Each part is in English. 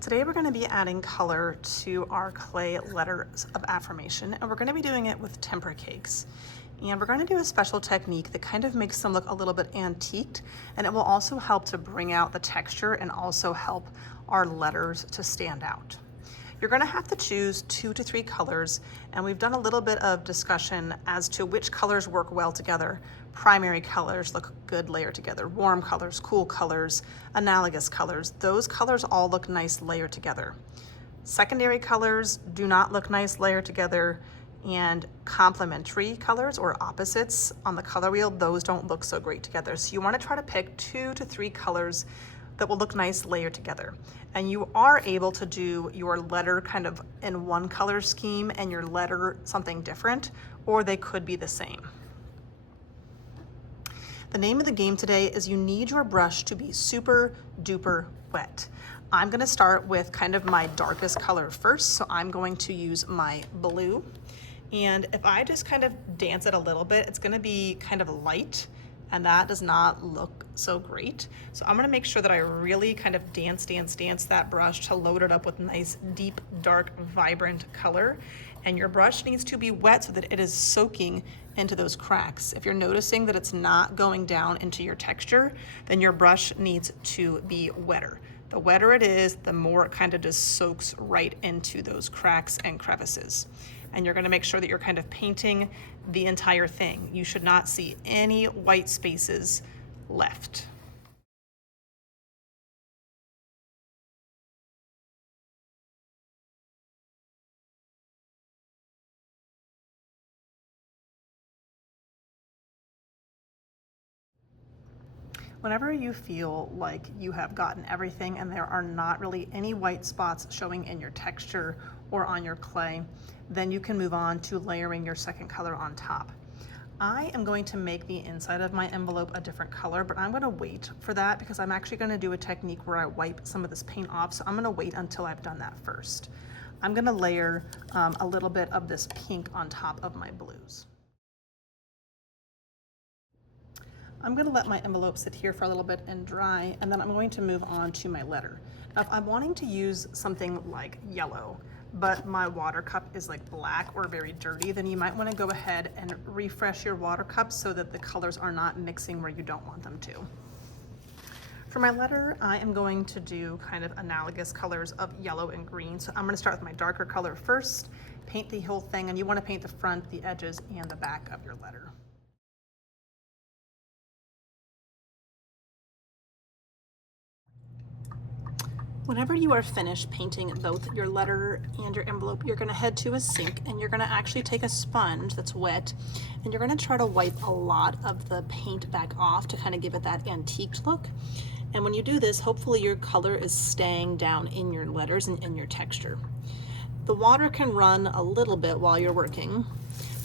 Today we're going to be adding color to our clay letters of affirmation, and we're going to be doing it with tempera cakes. And we're going to do a special technique that kind of makes them look a little bit antiqued, and it will also help to bring out the texture and also help our letters to stand out. You're going to have to choose 2 to 3 colors, and we've done a little bit of discussion as to which colors work well together. Primary colors look good layered together, warm colors, cool colors, analogous colors. Those colors all look nice layered together. Secondary colors do not look nice layered together, and complementary colors or opposites on the color wheel, those don't look so great together. So you want to try to pick 2 to 3 colors that will look nice layered together. And you are able to do your letter kind of in one color scheme and your letter something different, or they could be the same. The name of the game today is you need your brush to be super duper wet. I'm gonna start with kind of my darkest color first, so I'm going to use my blue. And if I just kind of dance it a little bit, it's gonna be kind of light, and that does not look so great. So I'm gonna make sure that I really kind of dance that brush to load it up with nice, deep, dark, vibrant color. And your brush needs to be wet so that it is soaking into those cracks. If you're noticing that it's not going down into your texture, then your brush needs to be wetter. The wetter it is, the more it kind of just soaks right into those cracks and crevices. And you're gonna make sure that you're kind of painting the entire thing. You should not see any white spaces left. Whenever you feel like you have gotten everything and there are not really any white spots showing in your texture or on your clay, then you can move on to layering your second color on top. I am going to make the inside of my envelope a different color, but I'm gonna wait for that because I'm actually gonna do a technique where I wipe some of this paint off, so I'm gonna wait until I've done that first. I'm gonna layer a little bit of this pink on top of my blues. I'm gonna let my envelope sit here for a little bit and dry, and then I'm going to move on to my letter. Now, if I'm wanting to use something like yellow, but my water cup is like black or very dirty, then you might wanna go ahead and refresh your water cup so that the colors are not mixing where you don't want them to. For my letter, I am going to do kind of analogous colors of yellow and green. So I'm gonna start with my darker color first, paint the whole thing, and you wanna paint the front, the edges, and the back of your letter. Whenever you are finished painting both your letter and your envelope, you're gonna head to a sink and you're gonna actually take a sponge that's wet and you're gonna try to wipe a lot of the paint back off to kind of give it that antiqued look. And when you do this, hopefully your color is staying down in your letters and in your texture. The water can run a little bit while you're working.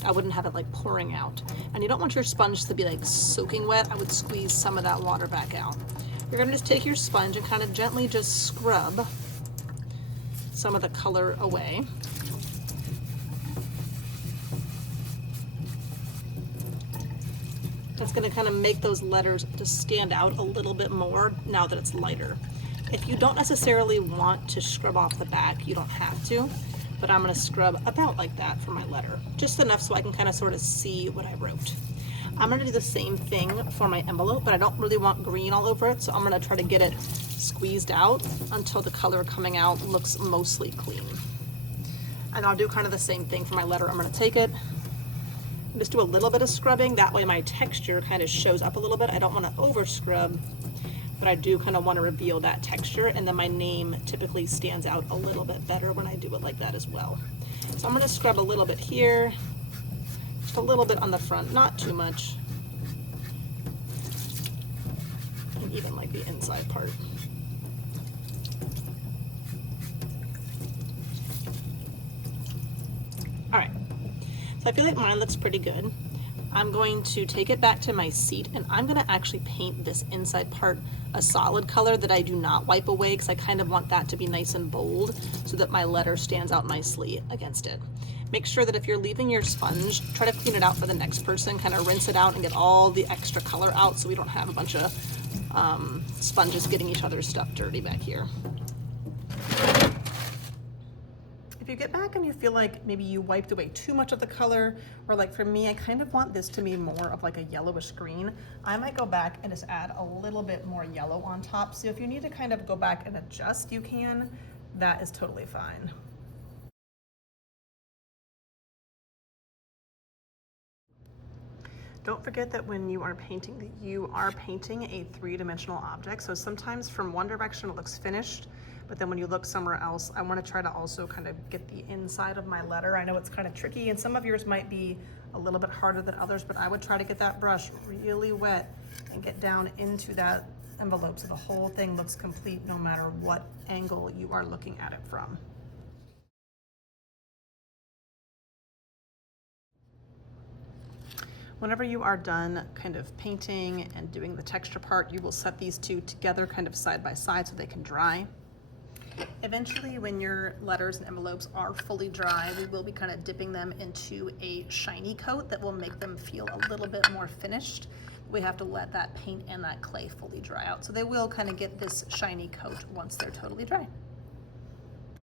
I wouldn't have it like pouring out. And you don't want your sponge to be like soaking wet. I would squeeze some of that water back out. You're gonna just take your sponge and kind of gently just scrub some of the color away. That's gonna kind of make those letters just stand out a little bit more now that it's lighter. If you don't necessarily want to scrub off the back, you don't have to, but I'm gonna scrub about like that for my letter. Just enough so I can kind of sort of see what I wrote. I'm gonna do the same thing for my envelope, but I don't really want green all over it, so I'm gonna try to get it squeezed out until the color coming out looks mostly clean. And I'll do kind of the same thing for my letter. I'm gonna take it, just do a little bit of scrubbing, that way my texture kind of shows up a little bit. I don't wanna over scrub, but I do kind of wanna reveal that texture, and then my name typically stands out a little bit better when I do it like that as well. So I'm gonna scrub a little bit here, a little bit on the front, not too much, and even like the inside part. All right, so I feel like mine looks pretty good. I'm going to take it back to my seat and I'm gonna actually paint this inside part a solid color that I do not wipe away because I kind of want that to be nice and bold so that my letter stands out nicely against it. Make sure that if you're leaving your sponge, try to clean it out for the next person, kind of rinse it out and get all the extra color out so we don't have a bunch of sponges getting each other's stuff dirty back here. you get back and you feel like maybe you wiped away too much of the color, or like for me, I kind of want this to be more of like a yellowish green, I might go back and just add a little bit more yellow on top. So if you need to kind of go back and adjust, you can. That is totally fine. Don't forget that when you are painting a three-dimensional object. So sometimes from one direction it looks finished, but then when you look somewhere else, I want to try to also kind of get the inside of my letter. I know it's kind of tricky, and some of yours might be a little bit harder than others, but I would try to get that brush really wet and get down into that envelope so the whole thing looks complete no matter what angle you are looking at it from. Whenever you are done kind of painting and doing the texture part, you will set these two together kind of side by side so they can dry. Eventually, when your letters and envelopes are fully dry, we will be kind of dipping them into a shiny coat that will make them feel a little bit more finished. We have to let that paint and that clay fully dry out. So they will kind of get this shiny coat once they're totally dry.